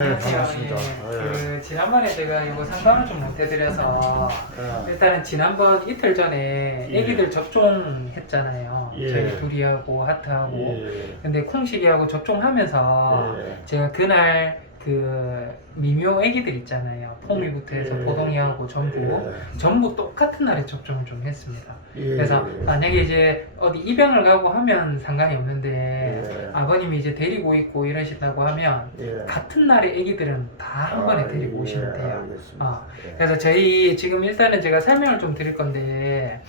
네, 안녕하세요. 반갑습니다. 예, 지난번에 제가 이거 상담을 좀 못 해드려서 일단은 지난번 이틀 전에 예. 애기들 접종했잖아요. 예. 저희 둘이하고 하트하고. 예. 근데 콩식이하고 접종하면서 예. 제가 그날 그 미묘 애기들 있잖아요. 포미부터 해서 예. 보동이하고 전부 전부 똑같은 날에 접종을 좀 했습니다. 예. 그래서 만약에 이제 어디 입양을 가고 하면 상관이 없는데 예. 아버님이 이제 데리고 있고 이러신다고 하면 예. 같은 날에 애기들은 다 한 번에 데리고 오시면 돼요. 알겠습니다. 예. 그래서 저희 지금 일단은 제가 설명을 좀 드릴 건데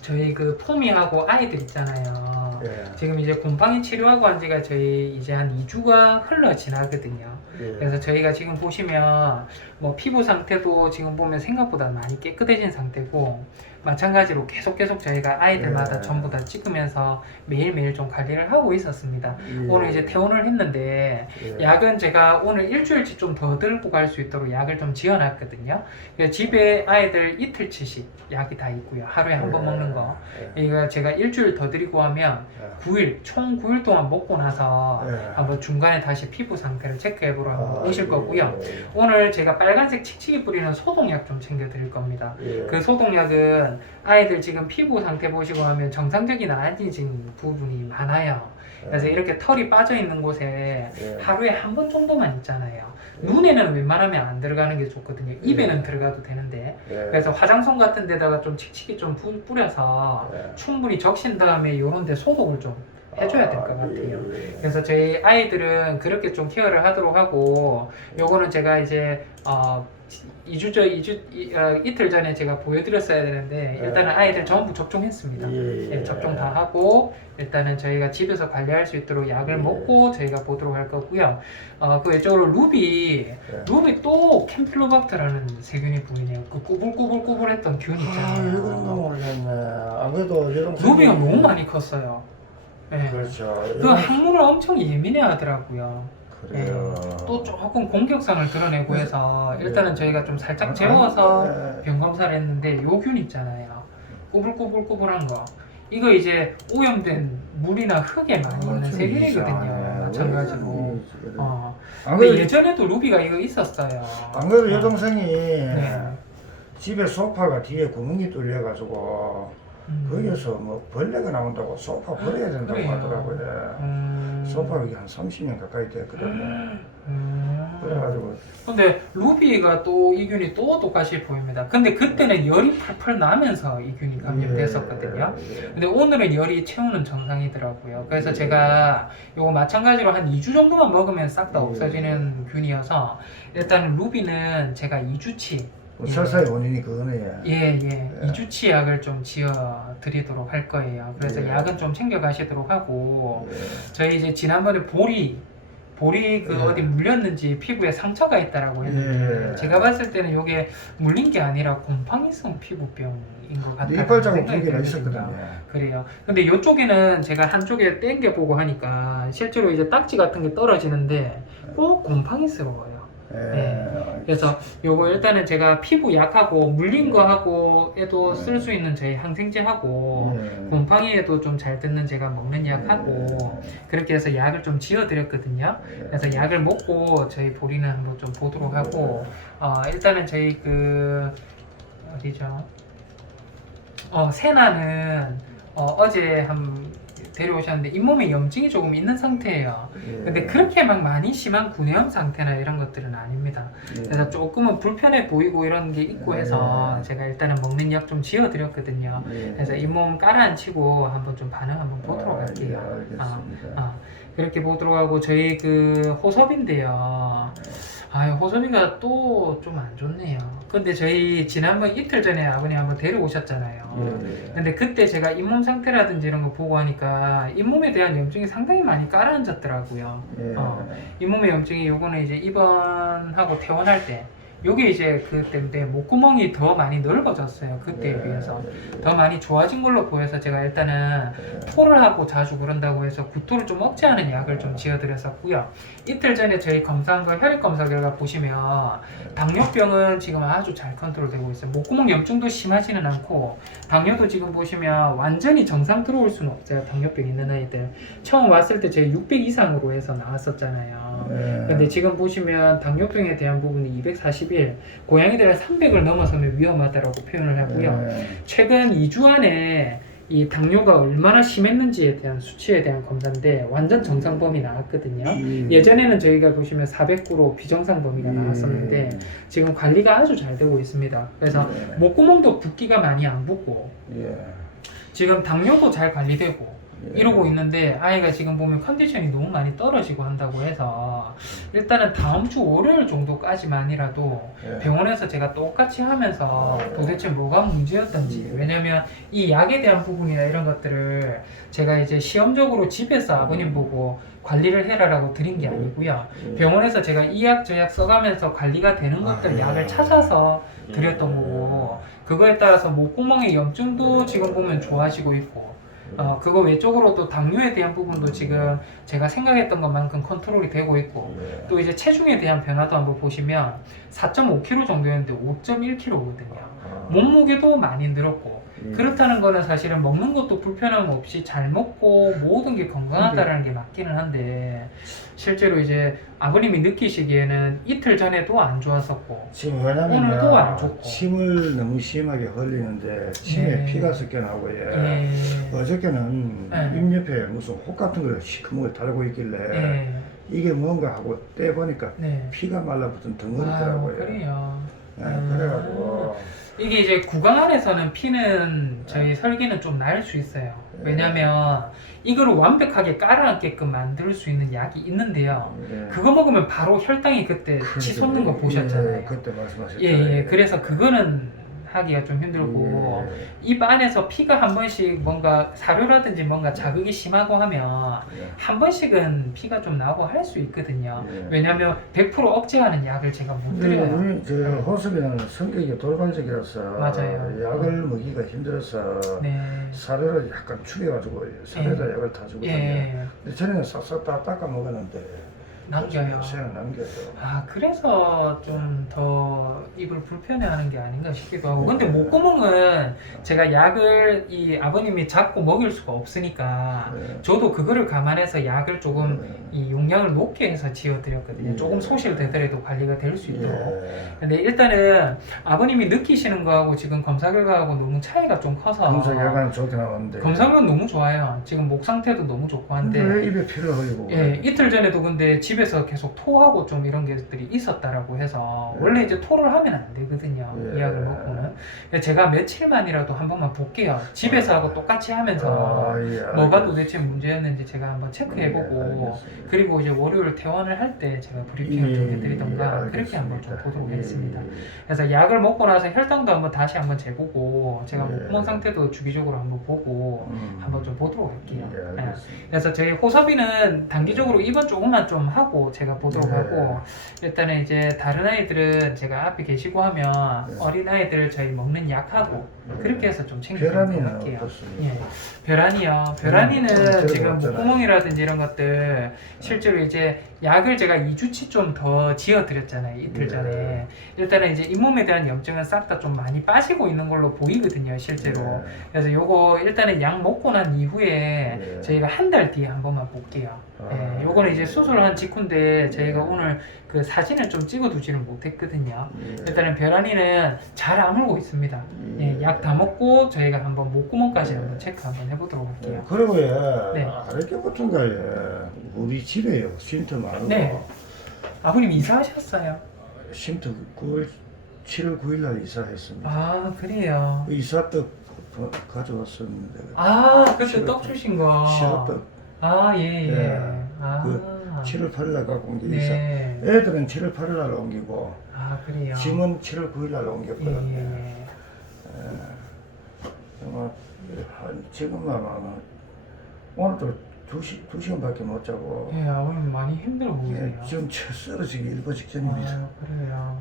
저희 그 포미하고 아이들 있잖아요. 예. 지금 이제 곰팡이 치료하고 한 지가 저희 이제 한 2주가 흘러 지나거든요. 예. 그래서 저희가 지금 보시면 뭐 피부 상태도 지금 보면 생각보다 많이 깨끗해진 상태고 마찬가지로 계속 저희가 아이들마다 예. 전부 다 찍으면서 매일매일 좀 관리를 하고 있었습니다. 예. 오늘 이제 퇴원을 했는데 예. 약은 제가 오늘 일주일치 좀 더 들고 갈 수 있도록 약을 좀 지어놨거든요. 그래서 집에 아이들 이틀치씩 약이 다 있고요. 하루에 한 번 먹는 거. 이거 제가 일주일 더 드리고 하면 9일, 총 9일 동안 먹고 나서 한번 중간에 다시 피부 상태를 체크해보러 한번 오실 거고요. 오늘 제가 빨간색 칙칙이 뿌리는 소독약 좀 챙겨 드릴 겁니다. 예. 그 소독약은 아이들 지금 피부 상태 보시고 하면 정상적인 아니진 부분이 많아요. 그래서 이렇게 털이 빠져 있는 곳에 하루에 한 번 정도만 있잖아요. 눈에는 웬만하면 안 들어가는 게 좋거든요. 입에는 들어가도 되는데. 그래서 화장솜 같은 데다가 좀 칙칙이 좀 뿌려서 충분히 적신 다음에 요런 데 소독을 좀 해줘야 될 것 같아요. 그래서 저희 아이들은 그렇게 좀 케어를 하도록 하고 요거는 제가 이제 이틀 전에 제가 보여드렸어야 되는데 일단은 아이들 전부 접종했습니다. 예, 접종 다 하고 일단은 저희가 집에서 관리할 수 있도록 약을 먹고 저희가 보도록 할 거고요. 그 외적으로 루비 또 캠필로박터라는 세균이 보이네요. 그 꾸불꾸불꾸불했던 균 있잖아요. 이거 모르겠네. 안 그래도 여동생이 루비가 너무 많이 컸어요. 예. 그렇죠. 그 항문을 엄청 예민해 하더라고요. 그래요. 또 조금 공격성을 드러내고 해서 일단은 저희가 좀 살짝 재워서 병 검사를 했는데 요 균 있잖아요. 꾸불꾸불꾸불한 거. 이거 이제 오염된 물이나 흙에 많이 있는 세균이거든요. 마찬가지로. 안 근데 그래도 예전에도 루비가 이거 있었어요. 안 그래도 여동생이 네. 집에 소파가 뒤에 구멍이 뚫려가지고 거기에서 뭐 벌레가 나온다고 소파 버려야 된다고 그래요. 하더라고요. 소파가 이게 한 30년 가까이 됐거든요. 그래가지고 근데 루비가 또 이 균이 또 똑같이 보입니다. 근데 그때는 열이 펄펄 나면서 이 균이 감염됐었거든요. 근데 오늘은 열이 채우는 정상이더라고요. 그래서 제가 요거 마찬가지로 한 2주 정도만 먹으면 싹 다 없어지는 균이어서 일단 루비는 제가 2주치 설사의 원인이 그거네. 예. 2주치 약을 좀 지어 드리도록 할 거예요. 그래서 약은 좀 챙겨 가시도록 하고 저희 이제 지난번에 보리 그 어디 물렸는지 피부에 상처가 있다라고 했는데 제가 봤을 때는 이게 물린 게 아니라 곰팡이성 피부병인 것 같아요. 이빨 자국 2개나 있었거든요. 그래요. 근데 이쪽에는 제가 한쪽에 땡겨 보고 하니까 실제로 이제 딱지 같은 게 떨어지는데 꼭 곰팡이스러워요. 그래서 요거 일단은 제가 피부 약하고 물린 거하고 에도 쓸 수 있는 저희 항생제하고 곰팡이에도 좀 잘 듣는 제가 먹는 약하고 그렇게 해서 약을 좀 지어 드렸거든요. 그래서 약을 먹고 저희 보리는 한번 좀 보도록 하고 일단은 저희 그 어디죠? 세나는 어제 한 데려오셨는데 잇몸에 염증이 조금 있는 상태예요. 근데 그렇게 막 많이 심한 구내염 상태나 이런 것들은 아닙니다. 그래서 조금은 불편해 보이고 이런 게 있고 해서 제가 일단은 먹는 약 좀 지어 드렸거든요. 그래서 잇몸 깔아앉히고 한번 좀 반응 한번 보도록 할게요. 그렇게 보도록 하고 저희 그 호섭인데요. 호섭이가 또 좀 안 좋네요. 근데 저희 지난번 이틀 전에 아버님 한번 데려오셨잖아요. 근데 그때 제가 잇몸 상태라든지 이런 거 보고 하니까 잇몸에 대한 염증이 상당히 많이 깔아앉았더라고요. 잇몸의 염증이 요거는 이제 입원하고 퇴원할 때 요게 이제 그 때문에 목구멍이 더 많이 넓어졌어요. 그때에 비해서 더 많이 좋아진 걸로 보여서 제가 일단은 토를 하고 자주 그런다고 해서 구토를 좀 억제하는 약을 좀 지어드렸었고요. 이틀 전에 저희 검사한 거 혈액 검사 결과 보시면 당뇨병은 지금 아주 잘 컨트롤되고 있어요. 목구멍 염증도 심하지는 않고 당뇨도 지금 보시면 완전히 정상 들어올 수는 없어요. 당뇨병 있는 아이들 처음 왔을 때 저희 600 이상으로 해서 나왔었잖아요. 근데 지금 보시면 당뇨병에 대한 부분이 241, 고양이들은 300을 넘어서면 위험하다라고 표현을 하고요. 최근 2주 안에 이 당뇨가 얼마나 심했는지에 대한 수치에 대한 검사인데 완전 정상 범위 나왔거든요. 예전에는 저희가 보시면 409로 비정상 범위가 나왔었는데 지금 관리가 아주 잘 되고 있습니다. 그래서 목구멍도 붓기가 많이 안 붓고 지금 당뇨도 잘 관리되고 이러고 있는데 아이가 지금 보면 컨디션이 너무 많이 떨어지고 한다고 해서 일단은 다음 주 월요일 정도까지만이라도 병원에서 제가 똑같이 하면서 도대체 뭐가 문제였던지, 왜냐면 이 약에 대한 부분이나 이런 것들을 제가 이제 시험적으로 집에서 아버님 보고 관리를 해라라고 드린 게 아니고요. 병원에서 제가 이 약 저 약 써가면서 관리가 되는 것들 약을 찾아서 드렸던 거고, 그거에 따라서 목구멍의 염증도 지금 보면 좋아지고 있고, 그거 외적으로도 당뇨에 대한 부분도 지금 제가 생각했던 것만큼 컨트롤이 되고 있고, 또 이제 체중에 대한 변화도 한번 보시면 4.5kg 정도였는데 5.1kg거든요. 몸무게도 많이 늘었고, 그렇다는 거는 사실은 먹는 것도 불편함 없이 잘 먹고 모든 게 건강하다라는 게 맞기는 한데, 실제로 이제 아버님이 느끼시기에는 이틀 전에도 안 좋았었고 지금 오늘도 안 왜냐면 좋고. 침을 너무 심하게 흘리는데 침에 피가 섞여 나오고 어저께는 입 옆에 무슨 혹 같은 걸 시커멓게 달고 있길래 이게 뭔가 하고 떼보니까 피가 말라붙은 덩어리더라고요. 그래요. 그래가지고 이게 이제 구강 안에서는 피는 저희 설계는 좀 나을 수 있어요. 왜냐면 이거를 완벽하게 깔아앉게끔 만들 수 있는 약이 있는데요. 그거 먹으면 바로 혈당이 그때 치솟는 거 보셨잖아요. 그때 말씀하셨죠. 예, 그래서 그거는 하기가 좀 힘들고, 입 안에서 피가 한 번씩 뭔가 사료라든지 뭔가 자극이 심하고 하면 한 번씩은 피가 좀 나고 할 수 있거든요. 왜냐면 100% 억제하는 약을 제가 못 드려요. 우리 저 호섭이는 성격이 돌발적이라서 맞아요. 약을 먹기가 힘들어서 사료를 약간 축여가지고 사료에다 약을 타주거든요. 근데 전에는 싹싹 다 닦아 먹었는데 남겨요. 요새는 남겨요. 그래서 좀 더 입을 불편해하는 게 아닌가 싶기도 하고. 근데 목구멍은 제가 약을 이 아버님이 잡고 먹일 수가 없으니까 저도 그거를 감안해서 약을 조금 이 용량을 높게 해서 지어드렸거든요. 조금 소실되더라도 관리가 될 수 있도록. 근데 일단은 아버님이 느끼시는 거하고 지금 검사 결과하고 너무 차이가 좀 커서. 검사 결과는 좋게 나왔는데. 검사 결과는 너무 좋아요. 지금 목 상태도 너무 좋고 한데. 왜 입에 피를 흘리고? 이틀 전에도 근데 집에서 계속 토하고 좀 이런 것들이 있었다라고 해서 원래 이제 토를 하면 안 되거든요. 이 약을 먹고는. 제가 며칠만이라도 한 번만 볼게요. 집에서 하고 똑같이 하면서 뭐가 도대체 문제였는지 제가 한번 체크해보고, 그리고 이제 월요일 퇴원을 할 때 제가 브리핑을 좀 해드리던가 그렇게 한번 좀 보도록 하겠습니다. 그래서 약을 먹고 나서 혈당도 한번 다시 한번 재보고, 제가 목구멍 상태도 주기적으로 한번 보고 한번 좀 보도록 할게요. 그래서 저희 호섭이는 단기적으로 입원 조금만 좀 하고 제가 보도록 하고, 일단은 이제 다른 아이들은 제가 앞에 계시고 하면 어린 아이들 저희 먹는 약하고 그렇게 해서 좀 챙겨드리도록 할게요. 벼란이요. 벼란이는 지금 목구멍이라든지 이런 것들 실제로 이제 약을 제가 2주치 좀 더 지어드렸잖아요. 이틀 전에. 일단은 이제 잇몸에 대한 염증은 싹 다 좀 많이 빠지고 있는 걸로 보이거든요, 실제로. 그래서 요거 일단은 약 먹고 난 이후에 저희가 한 달 뒤에 한 번만 볼게요. 요거는 이제 수술한 직후인데 저희가 오늘 그 사진을 좀 찍어두지는 못했거든요. 일단은 벼란이는 잘 아물고 있습니다. 약 다 먹고 저희가 한번 목구멍까지 한번 체크 한번 해보도록 할게요. 그리고 아랫게부터인가에 우리 집에요 쉼터 많고. 아버님 이사하셨어요? 쉼터 7월 9일 날 이사했습니다. 그래요. 이사떡 가져왔었는데. 그때 떡 주신 거. 시럽떡. 그 7월 8일 날 갖고 온 게 있어. 애들은 7월 8일 날 옮기고. 그래요. 짐은 7월 9일 날 옮겼거든요. 지금은 오늘도 2시간밖에 못 자고. 아버님 많이 힘들어 보이세요. 지금 쓰러지기 일보 직전입니다. 그래요.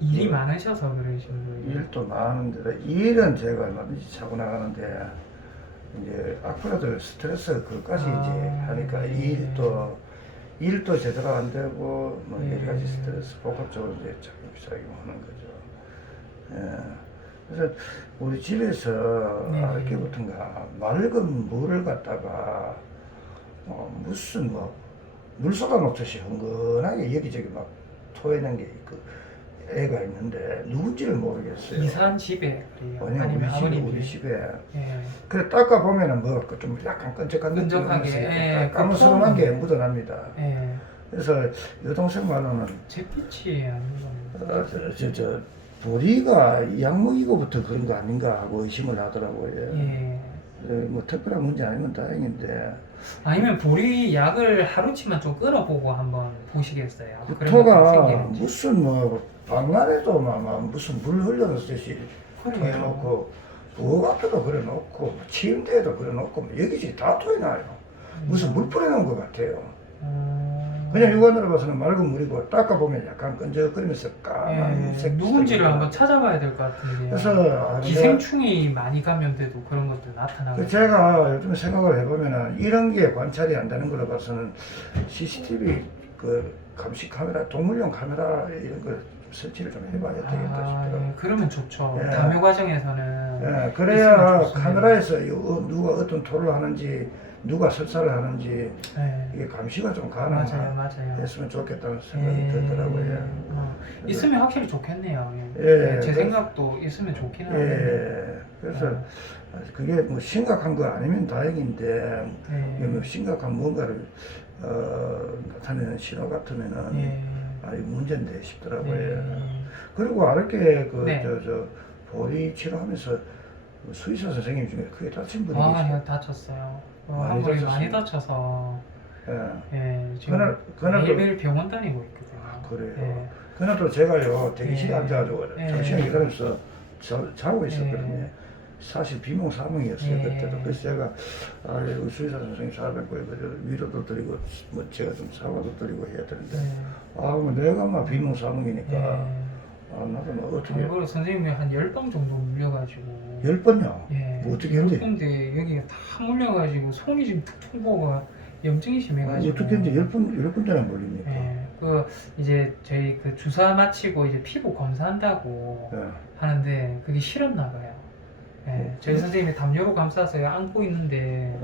일이 많으셔서 그러신 거예요. 일도 많은데 일은 제가 얼마든지 차고 나가는데 이제 악플러들 스트레스 그것까지 이제 하니까 일도 제대로 안 되고 뭐 여러 가지 스트레스 복합적으로 이제 자꾸 비싸게 하는 거죠. 그래서 우리 집에서 아랫게부터인가 맑은 물을 갖다가 무슨 물 쏟아놓듯이 흥건하게 여기저기 막 토해낸 게 그 애가 있는데 누군지를 모르겠어요. 이사한 집에 그래요? 아니요, 아니면 우리 집에, 아버님 우리 집에? 집에. 예. 그래 닦아 보면은 좀 약간 끈적한 느낌이 끈적하게, 예, 까무스름한 게 그 묻어납니다. 예. 그래서 여동생 말로는 잿빛이 아니면 보리가 약먹이고부터 그런 거 아닌가 하고 의심을 하더라고요. 예. 뭐 특별한 문제 아니면 다행인데 아니면 보리 약을 하루치만 좀 끊어보고 한번 보시겠어요? 그런 토가 것도 생기는지. 무슨 방안에도 무슨 물 흘려놓듯이 그래요. 토해놓고 부엌 앞에도 그래놓고 침대에도 그래놓고 여기저기 다 토해놔요. 무슨 물 뿌려놓은 것 같아요. 그냥 육안으로 봐서는 맑은 물이고 닦아보면 약간 끈적거리면서 까만 예, 색. 누군지를 한번 찾아봐야 될 것 같은데요. 그래서 기생충이 많이 감염돼도 그런 것도 나타나고. 제가 요즘 생각을 해보면은 이런 게 관찰이 안 되는 걸로 봐서는 CCTV 그 감시 카메라, 동물용 카메라 이런 거 설치를 좀 해봐야 되겠다 싶더라고요. 예, 그러면 좋죠. 예. 담요 과정에서는. 예, 그래야 있으면 좋습니다. 카메라에서 누가 어떤 토를 하는지 누가 설사를 하는지 예. 이게 감시가 좀 맞아요, 가능했으면 맞아요. 좋겠다는 생각이 예. 들더라고요. 있으면 확실히 좋겠네요. 예. 예, 제 그- 생각도 있으면 좋기는 한데. 예, 그래서 그게 뭐 심각한 거 아니면 다행인데 이게 뭐 심각한 뭔가를 나타내는 신호 같으면은 예. 아, 이거 문제인데 싶더라고요. 예. 그리고 아르게 네. 보리 치료하면서 수의사 선생님 중에 크게 다친 분이 아, 계세요. 예, 다쳤어요. 많이 한 번에 다쳤어요? 많이 다쳐서. 예, 예, 지금 그날 또- 매일매일 병원 다니고 있거든요. 그래요. 예. 그날도 제가요 대기실에 예. 앉아가지고 예. 정신을 기다리면서 자고 있었거든요. 예. 사실 비몽사몽이었어요. 예. 그때도. 그래서 제가 우리 수의사 선생님 잘 뵙고 위로도 드리고 뭐 제가 좀 사과도 드리고 해야 되는데 뭐 내가 막 비몽사몽이니까 나도 뭐 어떻게 그리고 선생님이 한 10방 정도 물려가지고 10번요? 예. 뭐 어떻게 했는데? 근데 여기가 다 물려가지고 손이 지금 툭툭보가 염증이 심해가지고 어떻게 했는데 10번 전에 몰립니까? 예. 그 이제 저희 그 주사 마치고 이제 피부 검사한다고 예. 하는데 그게 싫었나 봐요. 예. 저희 선생님이 담요로 감싸서 안고 있는데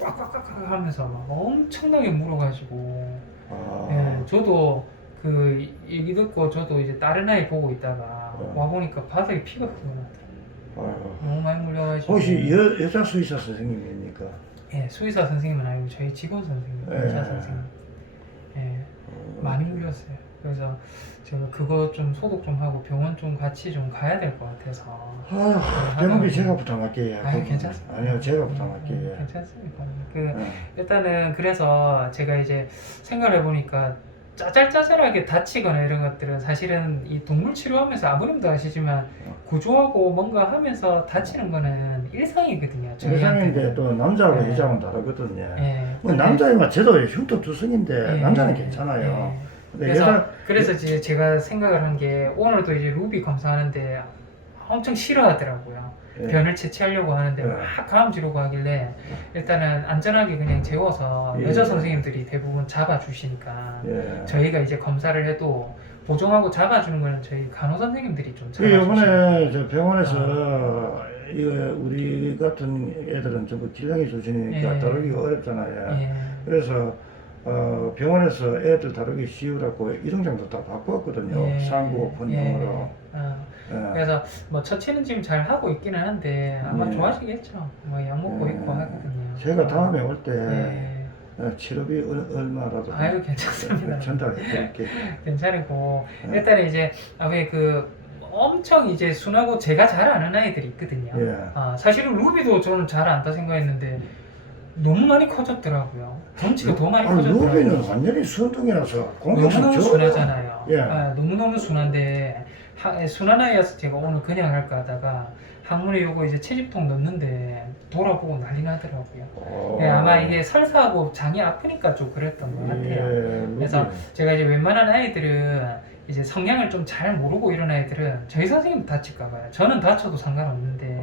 꽉꽉꽉꽉 하면서 막 엄청나게 물어가지고 아, 예. 저도 그 얘기 듣고 저도 이제 다른 아이 보고 있다가 와 보니까 바닥에 피가 흘러나더라고요. 아유. 너무 많이 물려가지고. 혹시 여자 수의사 선생님입니까? 예, 수의사 선생님은 아니고 저희 직원 선생님, 예. 의사 선생님. 예, 많이 물렸어요. 그래서 제가 그거 좀 소독 좀 하고 병원 좀 같이 좀 가야 될 것 같아서. 아휴, 대목이 제가 부탁할게요. 아유, 괜찮습니다. 아니요, 제가 부탁할게요. 괜찮습니다. 예. 일단은 그래서 제가 이제 생각을 해보니까 짜잘짜잘하게 다치거나 이런 것들은 사실은 이 동물 치료하면서 아버님도 아시지만 구조하고 뭔가 하면서 다치는 거는 일상이거든요. 세상인데 또 남자하고 예. 여자하고는 다르거든요. 예. 뭐 남자이면 저도 흉터투성인데 예. 남자는 괜찮아요. 예. 근데 그래서 그래서 이제 제가 생각을 한 게 오늘도 이제 루비 검사하는데 엄청 싫어하더라고요. 예. 변을 채취하려고 하는데 예. 막 가음 지르고 하길래 일단은 안전하게 그냥 재워서 예. 여자 선생님들이 대부분 잡아주시니까 예. 저희가 이제 검사를 해도 보정하고 잡아주는 거는 저희 간호 선생님들이 좀 그 잡아주시고 이번에 저 병원에서 이거 우리 같은 애들은 전부 질량이 좋으니까 예. 다루기가 어렵잖아요. 예. 그래서 병원에서 애들 다루기 쉬우라고 이동장도 다 바꾸었거든요. 예. 상부 오픈형으로. 예. 그래서 뭐 처치는 지금 잘 하고 있기는 한데 아마 예. 좋아지겠죠. 뭐 약 먹고 예. 있고 하거든요. 제가 다음에 올 때 예. 치료비 얼마라도 아유, 괜찮습니다. 전달해 드릴게요. 괜찮고 예. 일단은 이제 아버님 그 엄청 이제 순하고 제가 잘 아는 아이들이 있거든요. 예. 사실은 루비도 저는 잘 안다 생각했는데 너무 많이 커졌더라고요. 덩치가 더 많이 커졌더라고요. 루비는 완전히 순둥이라서 공격성 너무너무 좋아요. 순하잖아요. 예. 너무너무 순한데 순한 아이여서 제가 오늘 그냥 할까 하다가 항문에 요거 이제 채집통 넣는데 돌아보고 난리 나더라고요. 예, 아마 이게 설사하고 장이 아프니까 좀 그랬던 것 같아요. 예, 그래서 제가 이제 웬만한 아이들은 이제 성향을 좀 잘 모르고 이런 아이들은 저희 선생님도 다칠까 봐요. 저는 다쳐도 상관없는데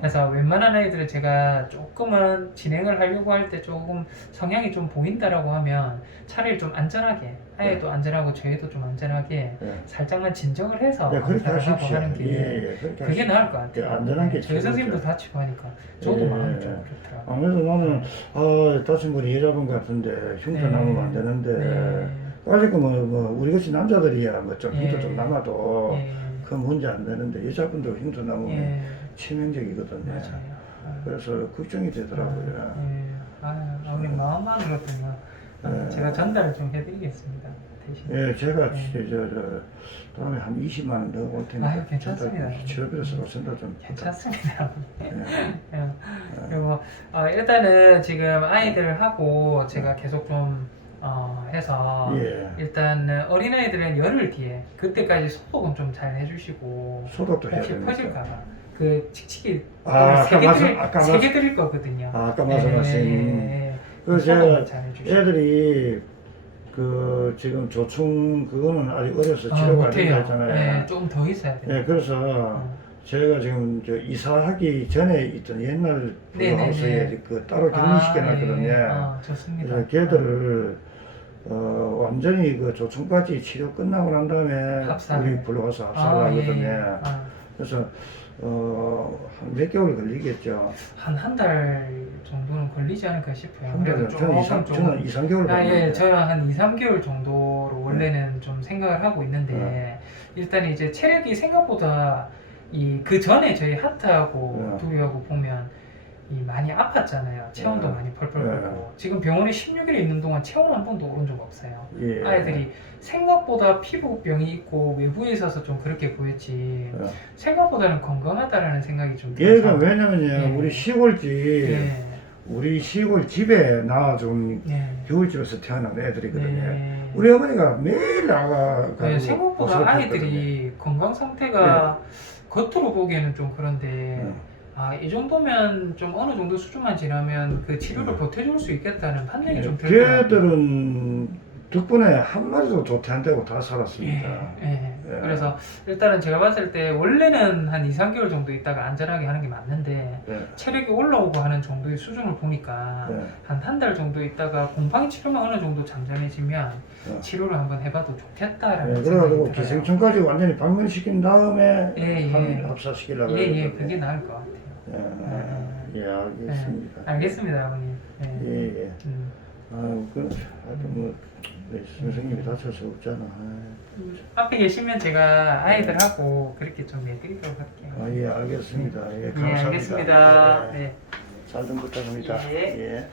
그래서 웬만한 아이들은 제가 조금은 진행을 하려고 할 때 조금 성향이 좀 보인다라고 하면 차라리 좀 안전하게 아이도 안전하고 저희도 좀 안전하게 살짝만 진정을 해서 그렇게 검사를 하고 하십시오. 하는 게 그렇게 그게 나을 것 같아요. 안전한 게 저희 선생님도 최고죠. 다치고 하니까 저도 마음이 좀 좋더라고요. 아무래도 나는 다친 분이 여자분 같은데 흉터 남으면 안 되는데 아직 뭐 우리 같이 남자들이야 뭐 좀 흉터 좀 남아도 그 문제 안 되는데 여자분도 흉터 남으면 치명적이거든요. 맞아요. 그래서 걱정이 되더라고요. 아버님 마음만으로도 제가 전달을 좀 해드리겠습니다. 대신. 예, 제가 다음에 한 20만 원 넣어올 테니까 아유, 괜찮습니다. 치료비로 서로 전달 좀 괜찮습니다. 예. 그리고 일단은 지금 아이들하고 제가 계속 좀 해서 일단 어린아이들은 열흘 뒤에 그때까지 소독은 좀 잘 해주시고 소독도 해야 혹시 됩니까? 퍼질까봐 그 칙칙이 아까 세 개 드릴 거거든요. 아까 말씀하신 그 소독을 제가 잘 해주시고. 애들이 그 지금 조충 그거는 아직 어려서 치료가 안 된다 했잖아요. 네, 조금 더 있어야 돼요. 예, 그래서 제가 지금 이사하기 전에 있던 옛날 블루하우스에 그 따로 격리시켜놨거든요. 좋습니다. 그래서 걔들을 완전히 그 조충까지 치료 끝나고 난 다음에 합산. 우리 블루하우스 합사하거든요. 그래서 한 몇 개월 걸리겠죠. 한 달 정도는 걸리지 않을까 싶어요. 한 달은 저는 2, 3개월 예, 저는 한 2, 3개월 정도로 원래는 좀 생각을 하고 있는데 일단 이제 체력이 생각보다 그 전에 저희 하트하고 두리하고 보면 많이 아팠잖아요. 체온도 많이 펄펄 끓고 지금 병원에 16일 있는 동안 체온 한 번도 오른 적 없어요. 아이들이 생각보다 피부병이 있고 외부에 있어서 좀 그렇게 보였지 생각보다는 건강하다라는 생각이 좀 들어서 얘가 왜냐면요 우리 시골집 우리 시골 집에 나 좀 겨울집에서 태어난 애들이거든요. 우리 어머니가 매일 나가가지고 생각보다 아이들이 건강 상태가 겉으로 보기에는 좀 그런데 이 정도면 좀 어느 정도 수준만 지나면 그 치료를 버텨줄 수 있겠다는 판단이 좀 들더라고요. 걔들은 덕분에 한 마리도 조퇴 안 되고 다 살았습니다. 그래서 일단은 제가 봤을 때 원래는 한 2, 3개월 정도 있다가 안전하게 하는 게 맞는데 체력이 올라오고 하는 정도의 수준을 보니까 한 달 정도 있다가 곰팡이 치료만 어느 정도 잠잠해지면 치료를 한번 해봐도 좋겠다라는 생각이 그래가지고 들어요. 기생충까지 완전히 방면시킨 다음에 합사시키려고 그게 나을 것 같아요. 알겠습니다. 알겠습니다, 아버님. 하여튼 선생님이 다쳐서 없잖아. 앞에 계시면 제가 아이들하고 그렇게 좀 해드리도록 할게요. 알겠습니다. 감사합니다. 알겠습니다. 잘 좀 부탁합니다. 예.